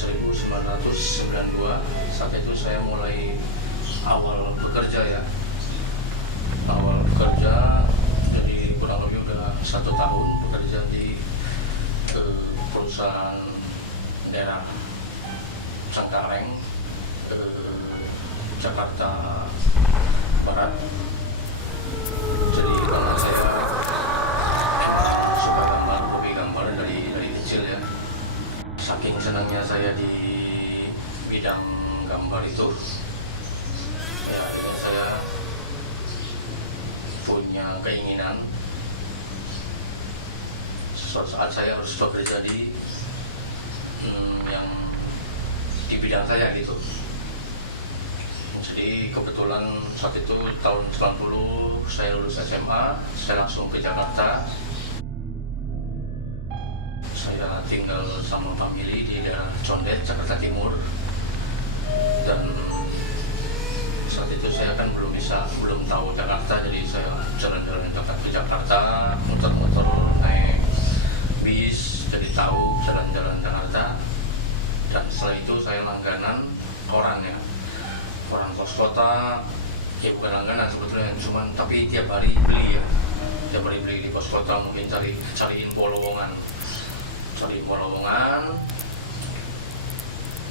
1992. Saat itu saya mulai awal bekerja ya. Awal bekerja, jadi kurang lebih udah 1 tahun bekerja di perusahaan daerah Cengkareng, Jakarta Barat. Jadi karena saya suka gambar, hobi gambar dari kecil ya. Saking senangnya saya di bidang gambar itu, ya akhirnya saya punya keinginan suatu saat saya harus bekerja di yang di bidang saya gitu. Jadi kebetulan saat itu tahun 90 saya lulus SMA, saya langsung ke Jakarta. Saya tinggal sama famili di daerah Condet, Jakarta Timur. Dan saat itu saya kan belum tahu Jakarta, jadi saya jalan-jalan ke Jakarta, muter-muter naik bis, jadi tahu jalan-jalan Jakarta. Dan setelah itu saya langganan koran ya, koran pos kota. Ya bukan langganan sebetulnya, cuman tapi tiap hari beli ya, tiap hari beli di pos kota, mungkin cari info lowongan.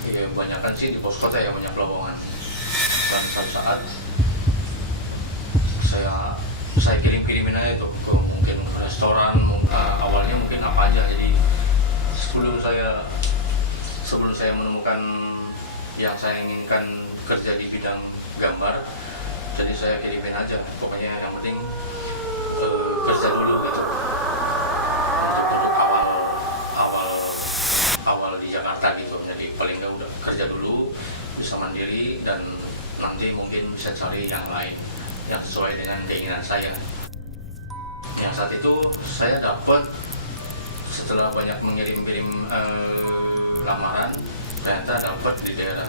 Ya kebanyakan sih di pos kota ya, banyak lowongan. Dan suatu saat saya kirim-kirimin aja tuh ke mungkin restoran, awalnya mungkin apa aja. Jadi sebelum saya menemukan yang saya inginkan kerja di bidang gambar, jadi saya kirimin aja, pokoknya yang penting kerja dulu gitu. Awal di Jakarta gitu, jadi paling nggak udah kerja dulu, bisa mandiri, dan nanti mungkin bisa cari yang lain yang sesuai dengan keinginan saya. Yang saat itu saya dapat, setelah banyak mengirim lamaran, ternyata dapat di daerah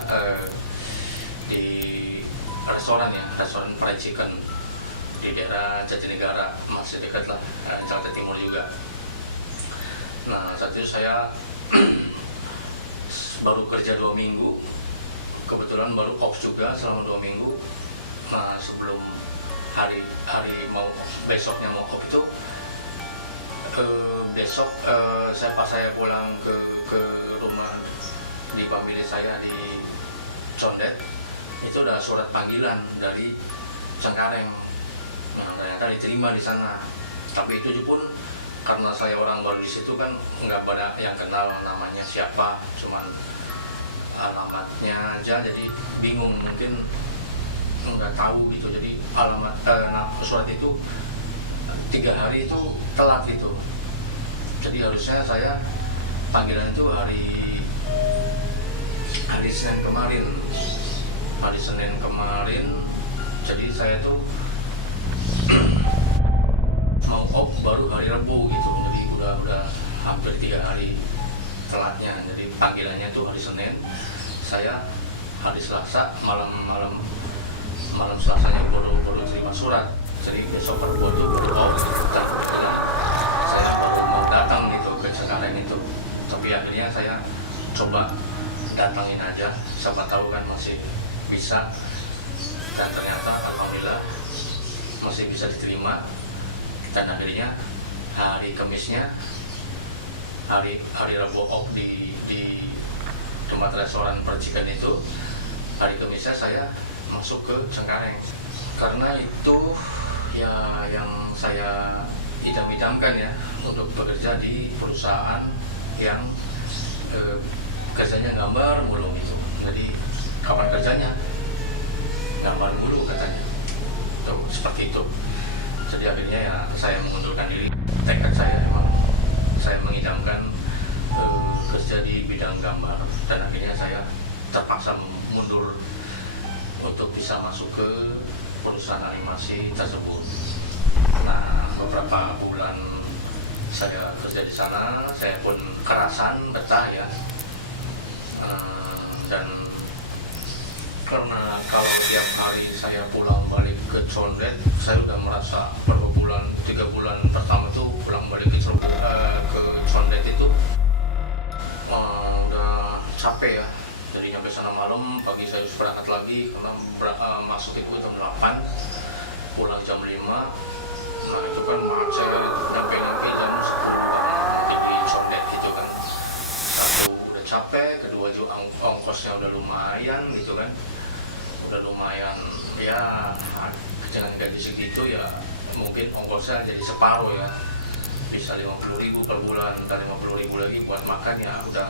di restoran fried chicken di daerah Jatinegara, masih dekat lah, Jakarta Timur juga. Nah saat itu saya baru kerja 2 minggu, kebetulan baru off juga selama 2 minggu. Nah sebelum hari besoknya mau off itu, besok pas saya pulang ke rumah di famili saya di Condet, itu udah surat panggilan dari Cengkareng. Nah ternyata diterima di sana, tapi itu pun karena saya orang baru di situ kan nggak banyak yang kenal namanya siapa, cuman alamatnya aja, jadi bingung, mungkin nggak tahu gitu. Jadi alamat surat itu 3 hari itu telat gitu. Jadi harusnya saya panggilan itu hari Senin kemarin. Jadi saya tuh mau off baru hari Rabu gitu, jadi udah hampir 3 hari telatnya. Jadi panggilannya tuh hari Senin, saya hari Selasa malam Selasanya baru terima surat. Jadi besok Rabu itu baru off gitu. Saya baru mau datang gitu ke Cengkareng itu, tapi akhirnya saya coba datangin aja, siapa tahu kan masih bisa. Dan ternyata alhamdulillah masih bisa diterima. Dan akhirnya hari Kamisnya, hari Rabu off di tempat restoran percikan itu, hari Kamisnya saya masuk ke Cengkareng. Karena itu ya yang saya idam-idamkan ya, untuk bekerja di perusahaan yang kerjanya gambar mulu gitu. Jadi kapan kerjanya? Gambar mulu katanya. Tuh, seperti itu. Jadi akhirnya ya saya mengundurkan diri. Tekad saya emang saya mengidamkan kerja di bidang gambar, dan akhirnya saya terpaksa mundur untuk bisa masuk ke perusahaan animasi tersebut. Nah beberapa bulan saya kerja di sana, saya pun kerasan betah ya. Dan karena kalau tiap hari saya pulang balik ke Condet, saya udah merasa beberapa bulan, 3 bulan pertama itu pulang balik ke Condet itu udah capek ya. Jadi nyampe sana malam, pagi saya harus berangkat lagi karena masuk itu jam 8, pulang jam 5. Nah itu kan macet, nyampe jam 10 di Condet gitu kan. Satu udah capek, kedua juga ongkosnya udah lumayan gitu kan. Udah lumayan ya, dengan gaji segitu ya mungkin ongkosnya jadi separuh ya. Bisa 50.000 per bulan, dan 50.000 lagi buat makan ya udah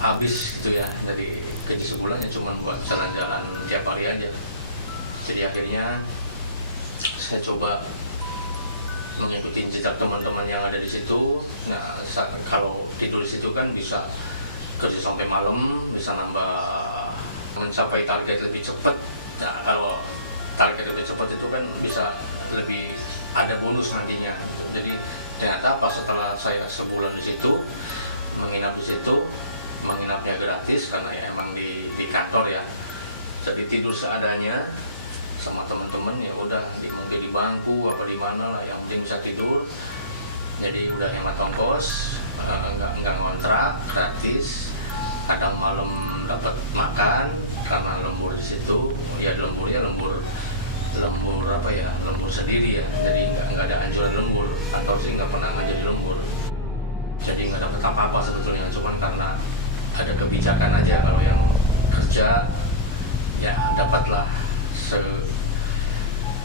habis gitu ya. Jadi gaji sebulan ya cuma buat jalan-jalan tiap hari aja. Jadi akhirnya saya coba mengikuti jejak teman-teman yang ada di situ. Nah kalau tidur di situ kan bisa kerja sampai malam, bisa nambah, mencapai target lebih cepat. Nah kalau target lebih cepat itu kan bisa lebih ada bonus nantinya. Jadi ternyata pas setelah saya sebulan di situ, menginap di situ, menginapnya gratis karena ya emang di kantor ya. Jadi tidur seadanya sama teman-teman, ya udah mungkin di bangku apa di mana lah, yang penting bisa tidur. Jadi udah hemat ongkos, nggak ngontrak, gratis. Kadang malam dapat makan karena lembur di situ. Ya lemburnya lembur apa ya, lembur sendiri ya. Jadi nggak ada anjuran lembur, atau sih nggak pernah jadi lembur. Jadi nggak dapat apa-apa sebetulnya, cuman karena ada kebijakan aja. Kalau yang kerja ya dapatlah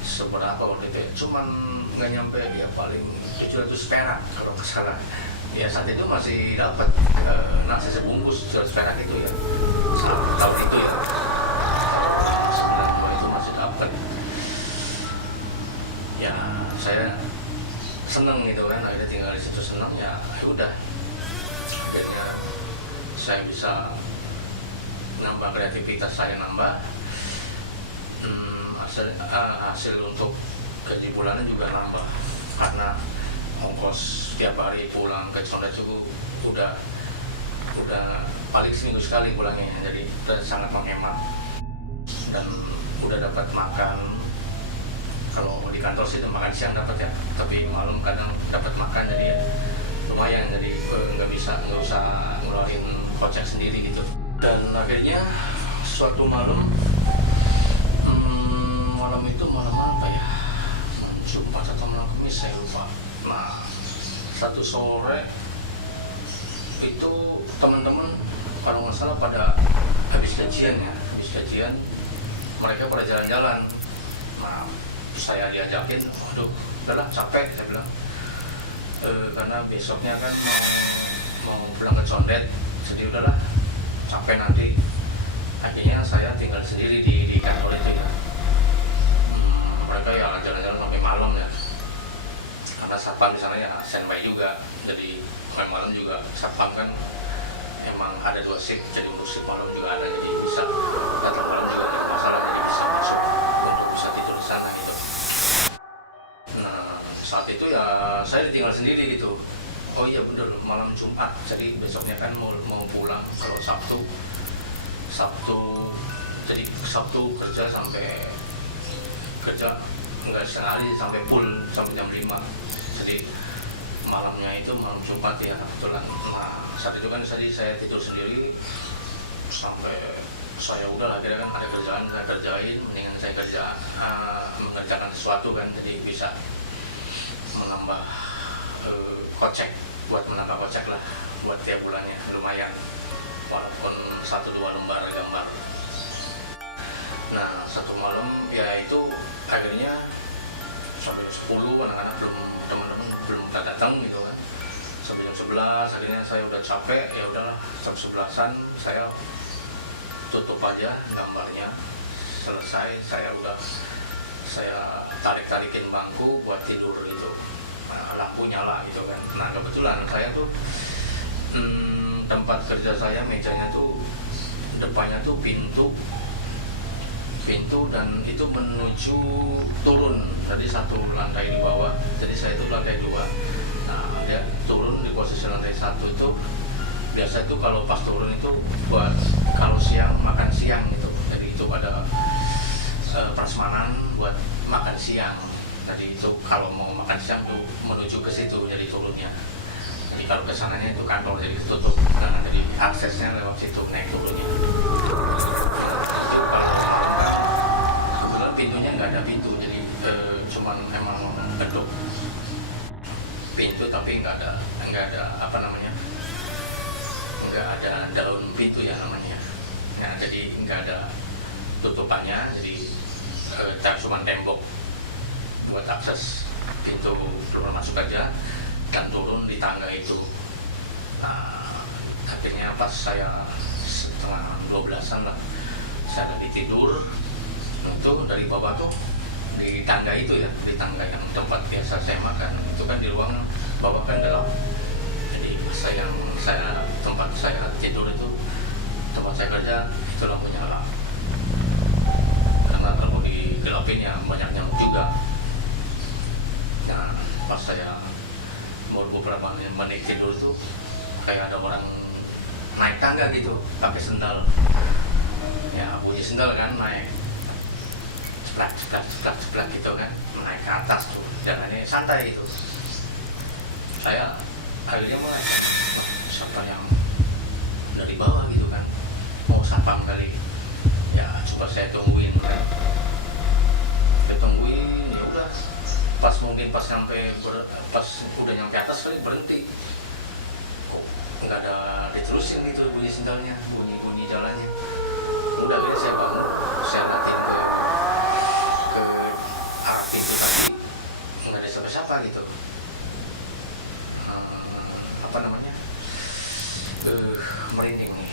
seberapa waktu itu ya, cuman nggak nyampe ya, paling 700 perak kalau nggak salah ya. Saat itu masih dapat nasi sebungkus 700 perak itu ya, tahun itu ya, 92 itu masih dapat ya. Saya seneng gitu kan, akhirnya tinggal di situ seneng ya. Udah akhirnya saya bisa nambah kreativitas, saya nambah hasil untuk gaji bulanan juga nambah, karena ongkos tiap hari pulang ke Condet itu udah paling seminggu sekali pulangnya. Jadi udah sangat menghemat dan udah dapat makan. Kalau di kantor sih makan siang dapat ya, tapi malam kadang dapat makan, jadi ya lumayan. Jadi nggak usah ngeluarin kocek sendiri gitu. Dan akhirnya suatu malam itu malam apa ya, Jumat atau malam Kamis saya lupa. Nah satu sore itu teman-teman kalau nggak salah pada habis gajian mereka pada jalan-jalan. Nah saya diajakin, waduh udahlah capek, saya bilang karena besoknya kan mau pulang ke Condet, jadi udahlah capek nanti. Akhirnya saya tinggal sendiri di kantor itu ya. Mereka ya jalan-jalan sampai malam ya, karena satpam di sana ya standby juga. Jadi sampai malam juga satpam kan emang ada 2 shift, jadi untuk shift malam juga ada, jadi bisa datang malam juga tidak masalah, jadi bisa masuk untuk bisa tidur di sana gitu. Nah saat itu ya saya ditinggal sendiri gitu. Oh iya bener, malam Jumat, jadi besoknya kan mau pulang. Kalau Sabtu jadi Sabtu kerja nggak sekali sampai full sampai jam 5. Jadi malamnya itu malam Jumat ya kebetulan. Nah saat itu kan saya tidur sendiri sampai saya udah akhirnya kan ada kerjaan saya kerjain, mendingan saya mengerjakan sesuatu kan, jadi bisa menambah kocek, buat menambah kocek lah buat tiap bulannya, lumayan walaupun 1-2 lembar gambar. Nah satu malam ya itu akhirnya sampai 10 anak-anak teman-teman belum datang gitu kan, sampai jam 11 akhirnya saya udah capek, ya udahlah jam 11-an saya tutup aja gambarnya. Selesai saya tarik-tarikin bangku buat tidur gitu. Nah, lampu nyala gitu kan. Nah kebetulan saya tuh tempat kerja saya, mejanya tuh depannya tuh pintu dan itu menuju turun. Jadi 1 lantai di bawah, jadi saya itu lantai 2. Nah dia turun di posisi lantai 1 itu. Biasa itu kalau pas turun itu buat kalau siang makan siang gitu. Jadi itu ada prasmanan buat makan siang. Jadi itu kalau mau makan siang tuh menuju ke situ, jadi turunnya. Jadi kalau kesananya itu kantor jadi tutup, nah jadi aksesnya lewat situ naik turunnya. Kebetulan pintunya nggak ada pintu, jadi cuman emang bentuk pintu tapi nggak ada apa namanya, nggak ada daun pintu ya namanya. Nah jadi nggak ada tutupannya, jadi cuma tembok buat akses pintu keluar masuk aja dan turun di tangga itu. Nah akhirnya pas saya setengah 12-an lah, saya lagi tidur itu dari bawah tuh di tangga itu ya, di tangga yang tempat biasa saya makan itu kan di ruang bawah kan gelap. Jadi tempat saya tidur itu, tempat saya kerja itu lampu nyala, karena kalau digelapin ya banyak nyamuk juga. Nah pas saya mau beberapa menit tidur tuh kayak ada orang naik tangga gitu pakai sendal, ya bunyi sendal kan, naik ceplak gitu kan, naik ke atas tuh, jalannya santai itu. Saya akhirnya mulai siapa yang dari bawah gitu kan, mau sapam kali ya, coba saya tungguin kan, saya tungguin ya udah, pas udah nyampe atas kali berhenti, kok nggak ada diterusin gitu bunyi sendalnya, bunyi jalannya. Udah akhirnya saya bangun, saya liatin ke arah pintu tadi, nggak ada siapa-siapa gitu. Apa namanya, merinding nih.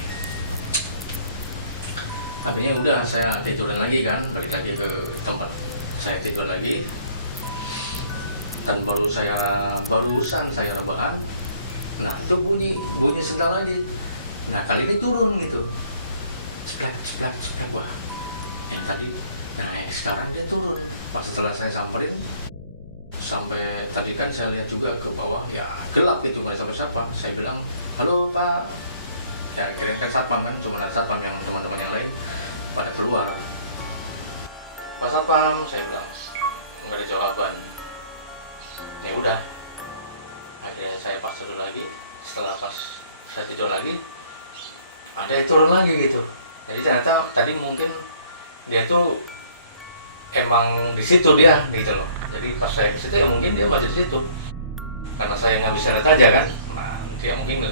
Akhirnya udah saya tiduran lagi kan, balik lagi ke tempat saya tidur lagi, dan barusan saya rebahan, nah itu bunyi sendal lagi. Nah kali ini turun gitu, ceplak wah yang tadi. Nah sekarang dia turun. Pas setelah saya sampai tadi kan saya lihat juga ke bawah, ya gelap gitu, nggak ada siapa-siapa. Saya bilang, halo Pak, ya kira-kira satpam kan, cuma ada satpam, yang teman-teman yang lain pada keluar. Pak Satpam, saya bilang, nggak ada jawaban. Ya udah, akhirnya saya pas tidur lagi. Setelah pas saya tidur lagi, ada yang turun lagi gitu. Jadi ternyata tadi mungkin dia tuh emang di situ dia gitu loh. Jadi pas saya ke situ ya mungkin dia masih di situ. Karena saya nggak bisa lihat aja kan, nah dia mungkin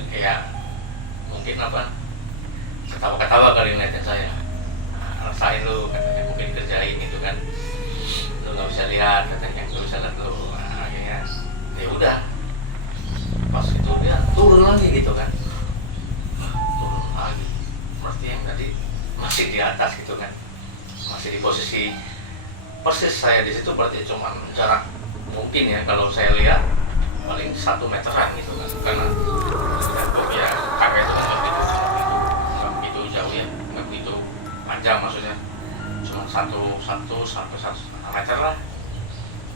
apa, ketawa-ketawa kali ngeliatin saya. Nah, rasain lu katanya, mungkin kerjain gitu kan, lu nggak bisa lihat katanya, lu bisa lihat lu. Nah, akhirnya ya udah, pas itu dia turun lagi gitu kan, turun lagi. Berarti yang tadi masih di atas gitu kan, masih di posisi persis saya di situ. Berarti cuma jarak mungkin ya kalau saya lihat paling 1 meteran gitu kan, karena ya tangga itu kan nggak begitu jauh ya, nggak begitu panjang, maksudnya cuma 1,5 meter lah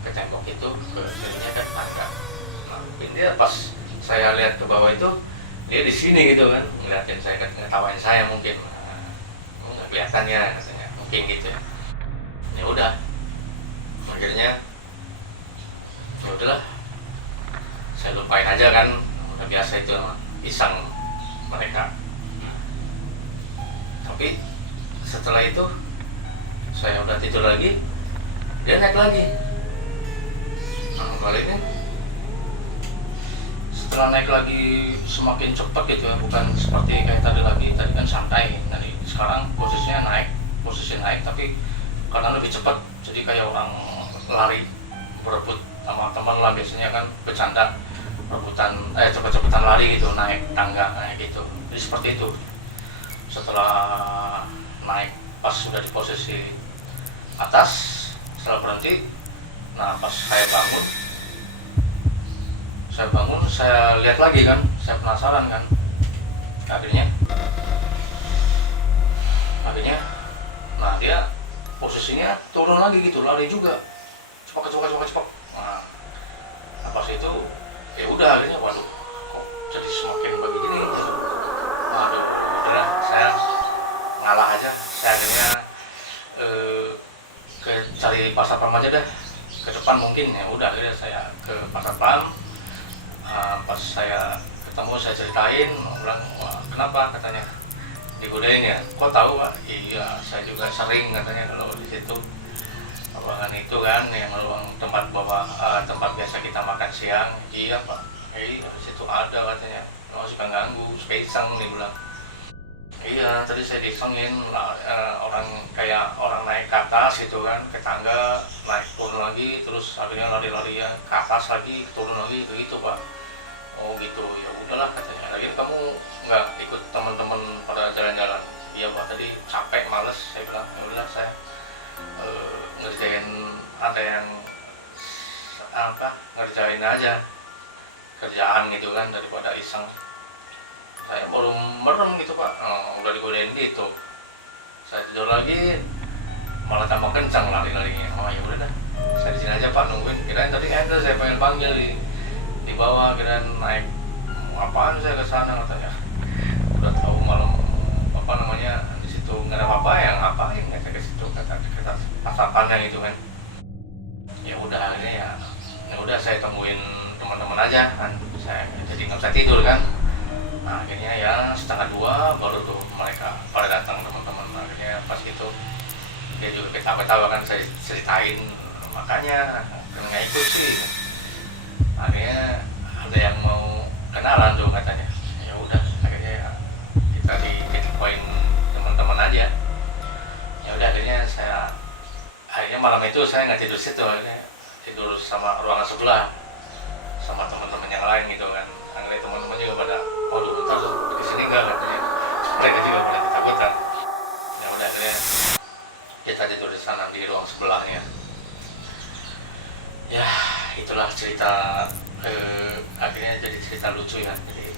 ke tembok itu, ke sininya kan tangga. Nah mungkin dia pas saya lihat ke bawah itu dia di sini gitu kan, ngeliatin saya, ngetawain saya mungkin. Nah, nggak kelihatan ya katanya, mungkin gitu ya. Ya udah, akhirnya ya udahlah, saya lupain aja kan, udah biasa itu iseng mereka. Tapi setelah itu saya udah tidur lagi, dia naik lagi. Nah kali ini setelah naik lagi semakin cepat gitu ya, bukan seperti kayak tadi lagi. Tadi kan santai, tadi sekarang posisi naik tapi karena lebih cepat, jadi kayak orang lari berebut sama teman lah, biasanya kan bercanda rebutan cepet-cepetan lari gitu, naik tangga kayak gitu. Jadi seperti itu. Setelah naik pas sudah di posisi atas, setelah berhenti, nah pas saya bangun, saya lihat lagi kan, saya penasaran kan. Akhirnya nah dia posisinya turun lagi gitu, lari juga, cepat. Nah pas itu ya udah, akhirnya waduh, kok jadi semakin begini gitu. Waduh, udah saya ngalah aja. Saya akhirnya cari pasar pam aja deh, ke depan mungkin. Ya udah, akhirnya saya ke pasar pam. Pas saya ketemu saya ceritain, bilang, wah kenapa katanya digodain ya, kok tahu Pak? Iya saya juga sering katanya kalau di situ ruangan itu kan yang ruang tempat tempat biasa kita makan siang. Iya Pak, iya situ ada katanya, oh suka ganggu, suka iseng nih bilang. Iya tadi saya disengin orang kayak orang naik ke atas gitu kan, ke tangga naik turun lagi, terus akhirnya lari-lari ya ke atas lagi turun lagi begitu Pak. Oh gitu, ya udahlah katanya. Lagi kamu nggak ikut teman-teman pada jalan-jalan? Iya Pak, tadi capek males. Saya bilang ya udah saya ngerjain, ada yang ngerjain aja kerjaan gitu kan daripada iseng. Saya baru merem gitu Pak, udah digodain gitu. Saya tidur lagi malah tambah kencang lari-larinya. Oh ya udah dah, saya di sini aja Pak nungguin. Kirain tadi ada saya panggil di bawah, kirain naik apaan saya ke sana katanya. Udah tahu malam di situ nggak ada apa-apa, yang ngapain nggak ke situ kata pasapannya gitu kan. Ya udah akhirnya ya udah saya tungguin teman-teman aja kan. Saya jadi nggak bisa tidur kan. Nah akhirnya ya 1:30 baru tuh mereka pada datang teman-teman. Akhirnya pas itu dia juga ketawa-ketawa kan, saya ceritain makanya nggak ikut sih. Akhirnya ada yang mau kenalan tuh katanya. Ya udah akhirnya ya, kita poin teman-teman aja. Ya udah akhirnya malam itu saya nggak tidur situ, akhirnya tidur sama ruangan sebelah sama teman-teman yang lain gitu kan. Akhirnya teman-teman juga pada waduh bentar tuh kesini enggak katanya, mereka juga pada ketakutan. Ya udah akhirnya kita tidur di sana di ruang sebelahnya. Ya itulah cerita, akhirnya jadi cerita lucu ya. Jadi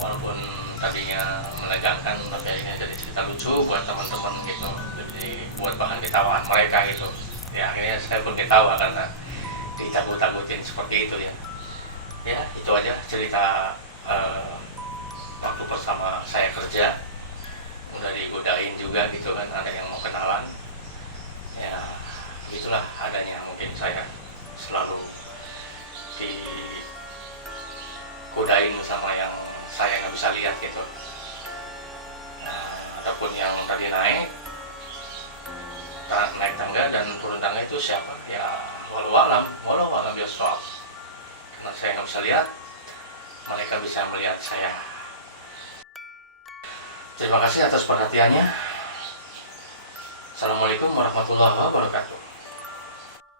walaupun tadinya menegangkan tapi akhirnya jadi cerita lucu buat teman-teman gitu, jadi buat bahan ketawaan mereka gitu. Ya akhirnya saya pun ketawa karena ditakut-takutin seperti itu ya. Ya itu aja cerita waktu bersama saya kerja, udah digodain juga gitu kan, ada yang mau kenalan. Ya itulah adanya, mungkin saya selalu digodain sama yang saya nggak bisa lihat gitu. Nah, adapun yang tadi naik tangga dan turun tangga itu siapa? Ya walau alam biasa. Karena saya nggak bisa lihat, mereka bisa melihat saya. Terima kasih atas perhatiannya. Assalamualaikum warahmatullahi wabarakatuh.